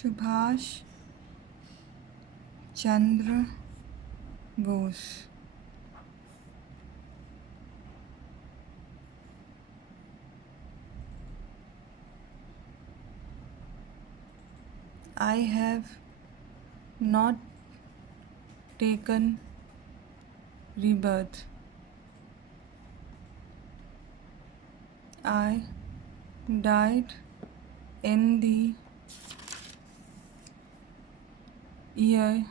Subhash Chandra Bose. I have not taken rebirth. I died in the year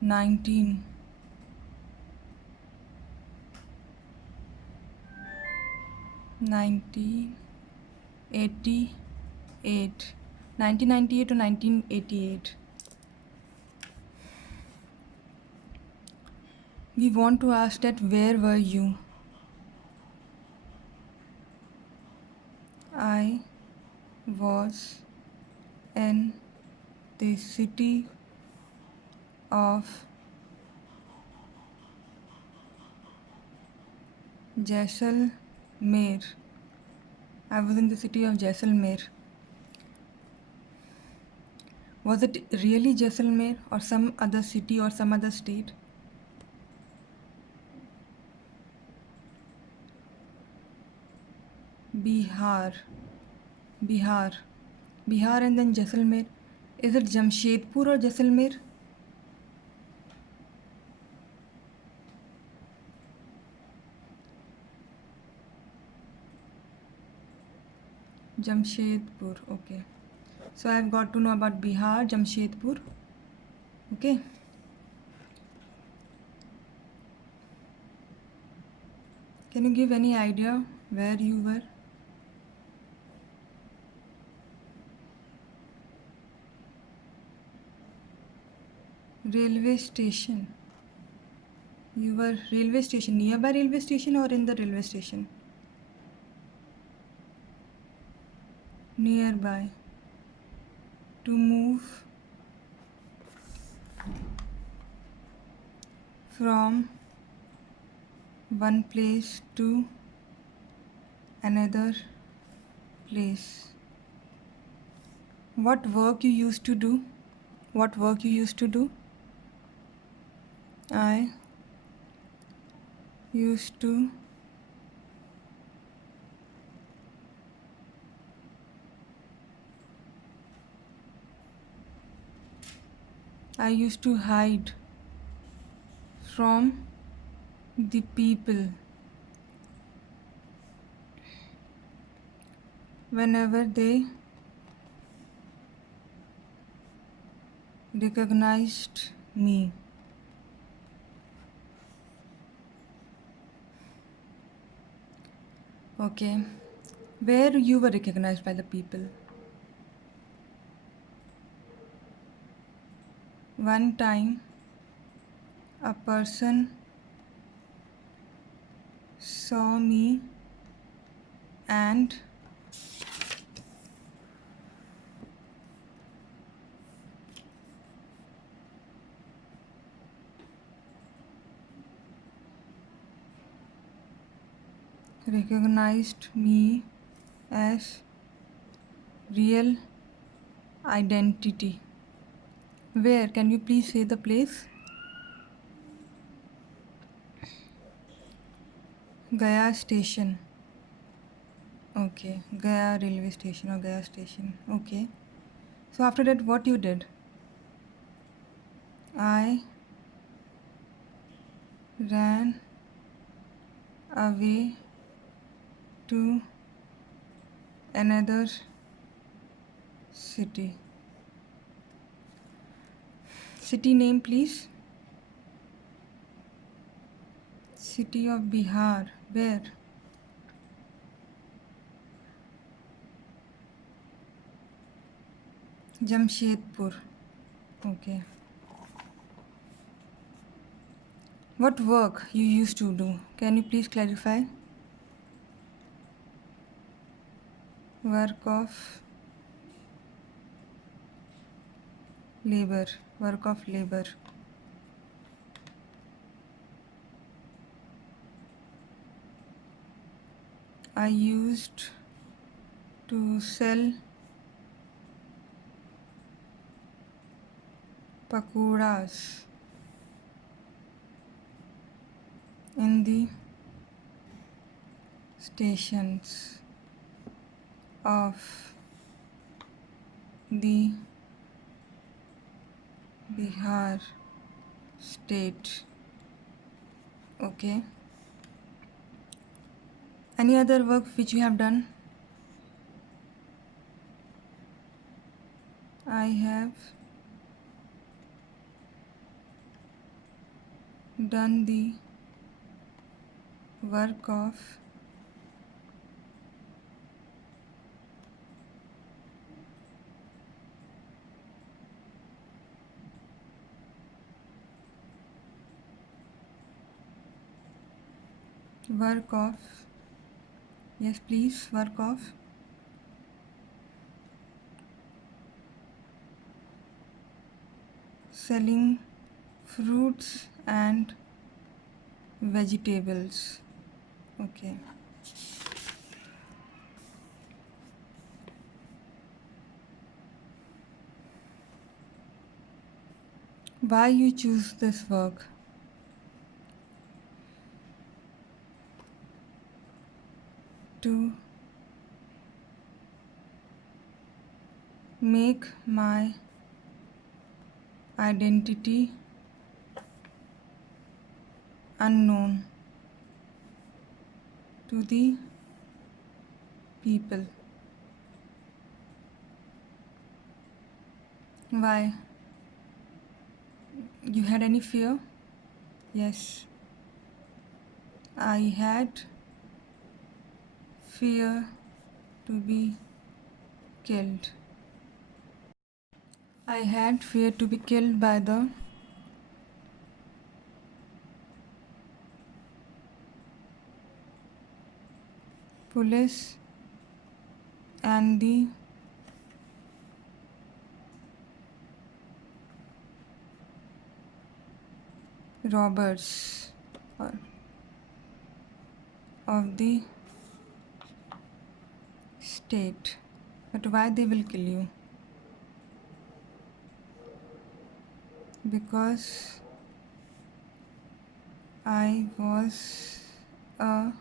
1988. 1998 or 1988. We want to ask that where were you? I was in the city of Jaisalmer. I was in the city of Jaisalmer. Was it really Jaisalmer or some other city or some other state? Bihar. Bihar. Bihar and then Jaisalmer. Is it Jamshedpur or Jaisalmer? Jamshedpur. Okay. So I've got to know about Bihar, Jamshedpur. Okay. Can you give any idea where you were? Railway station. You were railway station, nearby railway station or in the railway station? Nearby. To move from one place to another place. What work you used to do? What work you used to do? I used to hide from the people whenever they recognized me. Okay. Where you were recognized by the people? One time a person saw me and recognized me as real identity. Where? Can you please say the place? Gaya station. Okay. Gaya railway station or Gaya station. Okay. So after that, what you did? I ran away to another city. City name, please. City of Bihar. Where? Jamshedpur. Okay. What work you used to do? Can you please clarify? Work of labor. Work of labor. I used to sell pakoras in the stations of the Bihar state. Okay. Any other work which you have done? I have done the work of yes please, work of selling fruits and vegetables. Okay. Why you choose this work? To make my identity unknown to the people. Why? You had any fear? Yes. I had fear to be killed. I had fear to be killed by the police and the robbers uh, of the state. But why they will kill you? Because I was a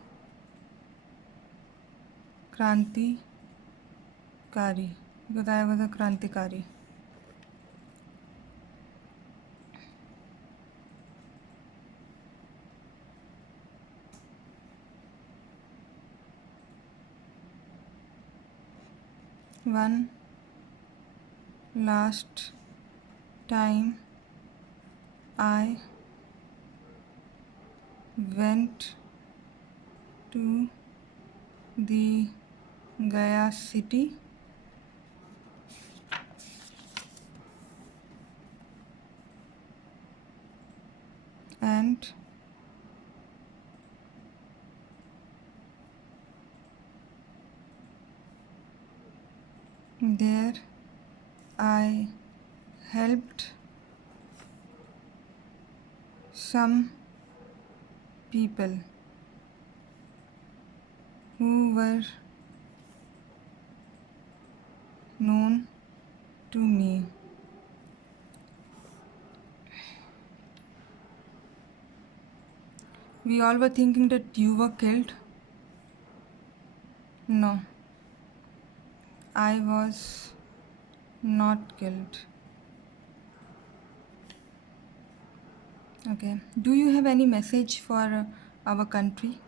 Krantikari. Because I was a Krantikari. One last time I went to the Gaya city and there I helped some people who were known to me. We all were thinking that you were killed. No, I was not killed. Okay. Do you have any message for our country?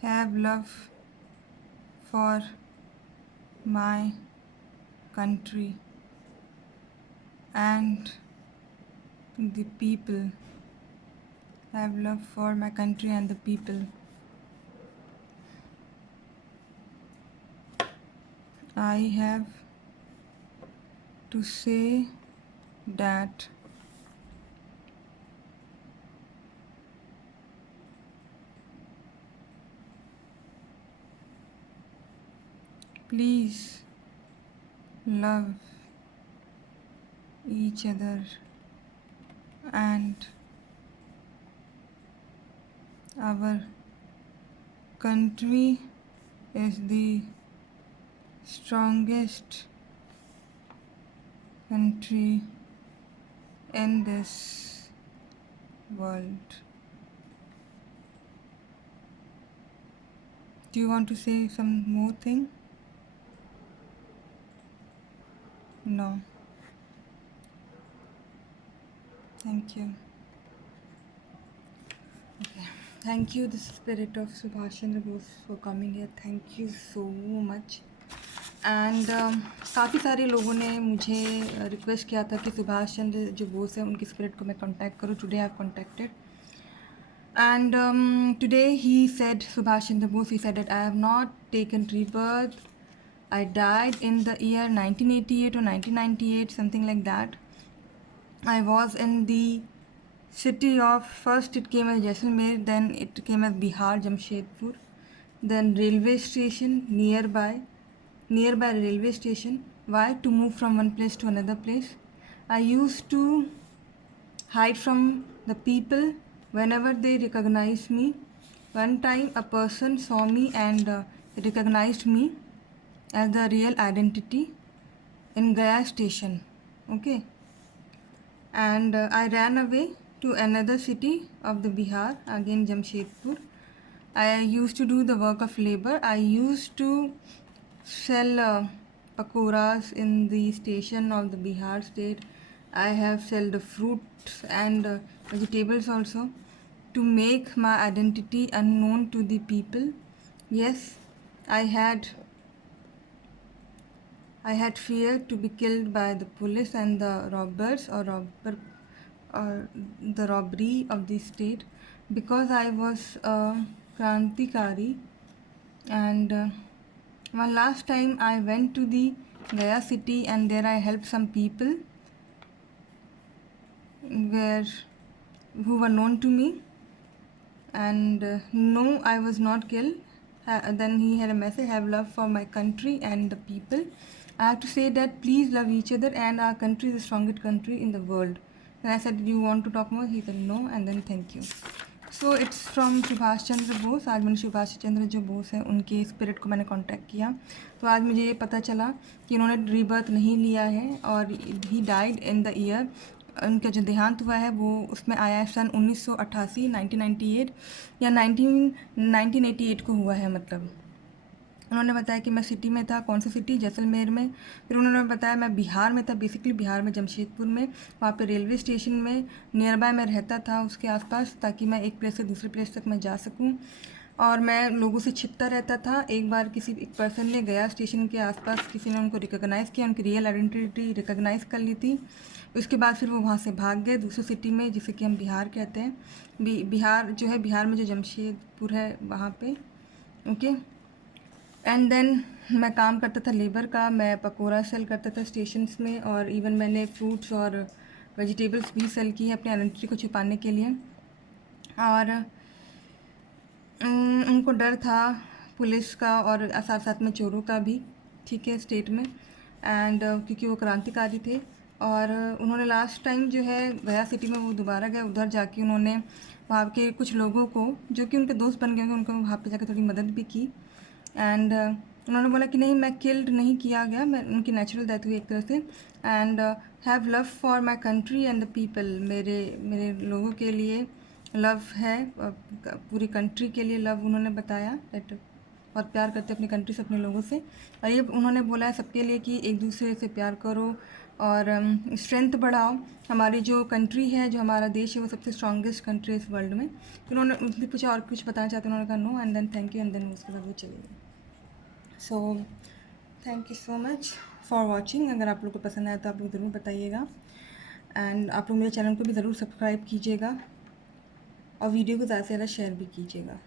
Have love for my country and the people. Have love for my country and the people. I have to say that please love each other and our country is the strongest country in this world. Do you want to say some more thing? No. Thank you. Okay. Thank you, the spirit of Subhash Chandra Bose, for coming here. Thank you so much. And काफ़ी सारे लोगों ने मुझे request किया था कि सुभाष चंद्र जो बोस है उनकी स्पिरिट को मैं कांटेक्ट करूँ. Today I have contacted and today he said, Subhash Chandra Bose, he said that I have not taken rebirth. I died in the year 1988 or 1998, something like that. I was in the city of, first it came as Jaisalmer, then it came as Bihar, Jamshedpur, then railway station nearby railway station. Why? To move from one place to another place. I used to hide from the people whenever they recognize me. One time a person saw me and recognized me as the real identity in Gaya station. Okay. And I ran away to another city of the Bihar, again Jamshedpur. I used to do the work of labor. I used to sell pakoras in the station of the Bihar state. I have sold the fruits and vegetables also to make my identity unknown to the people. Yes, I had fear to be killed by the police and the robbers or the robbery of the state, because I was a Krantikari. And one last time I went to the Gaya city and there I helped some people who were known to me, and no, I was not killed. Then he had a message, have love for my country and the people. I have to say that please love each other, and our country is the strongest country in the world. And I said, do you want to talk more? He said no, and then thank you. So it's from Subhash Chandra Bose. आज मैंने सुभाष चंद्र जो बोस हैं उनके spirit को मैंने contact किया, तो आज मुझे ये पता चला कि उन्होंने रीबर्थ नहीं लिया है और he died in the year, उनका जो देहांत हुआ है वो उसमें आया है सन 1988, 1998 या 1988 को हुआ है. मतलब उन्होंने बताया कि मैं सिटी में था. कौन सी सिटी? जैसलमेर में. फिर उन्होंने बताया मैं बिहार में था, बेसिकली बिहार में जमशेदपुर में. वहाँ पे रेलवे स्टेशन में नियर बाय मैं रहता था, उसके आसपास, ताकि मैं एक प्लेस से दूसरे प्लेस तक मैं जा सकूँ. और मैं लोगों से छिपता रहता था. एक बार एक पर्सन ने गया स्टेशन के आसपास, किसी ने उनको रिकॉग्नाइज़ किया, उनकी रियल आइडेंटिटी रिकॉग्नाइज़ कर ली थी. उसके बाद फिर वो वहाँ से भाग गए दूसरी सिटी में, जिसे कि हम बिहार कहते हैं. बिहार जो है, बिहार में जो जमशेदपुर है वहाँ पे. ओके. एंड देन मैं काम करता था लेबर का. मैं पकौड़ा सेल करता था स्टेशंस में, और इवन मैंने फ्रूट्स और वेजिटेबल्स भी सेल की है अपनी आइडेंटिटी को छुपाने के लिए. और उनको डर था पुलिस का और साथ साथ में चोरों का भी, ठीक है, स्टेट में. एंड क्योंकि वो क्रांतिकारी थे, और उन्होंने लास्ट टाइम जो है गया सिटी में वो दोबारा गए. उधर जाके उन्होंने वहाँ के कुछ लोगों को, जो कि उनके दोस्त बन गए होंगे, उनको वहाँ पे जाकर थोड़ी मदद भी की. एंड उन्होंने बोला कि नहीं, मैं किल्ड नहीं किया गया, मैं उनकी नेचुरल डेथ हुई एक तरह से. And have love for my country and the people. मेरे लोगों के लिए लव है, पूरी कंट्री के लिए लव उन्होंने बताया. दैट बहुत प्यार करते अपनी कंट्री से, अपने लोगों से. और ये उन्होंने बोला है सबके लिए कि एक दूसरे से प्यार करो और स्ट्रेंथ बढ़ाओ. हमारी जो कंट्री है, जो हमारा देश है, वो सबसे स्ट्रॉन्गेस्ट कंट्री है इस वर्ल्ड में. उन्होंने उनसे कुछ और कुछ बताना चाहते, उन्होंने कहा no, and then thank you, and then उसके बाद वो चले गए. So thank you so much for watching. अगर आप लोग को पसंद आया तो आप लोग ज़रूर बताइएगा, एंड आप लोग मेरे चैनल को भी ज़रूर सब्सक्राइब कीजिएगा और वीडियो को ज़्यादा से ज़्यादा शेयर भी कीजिएगा.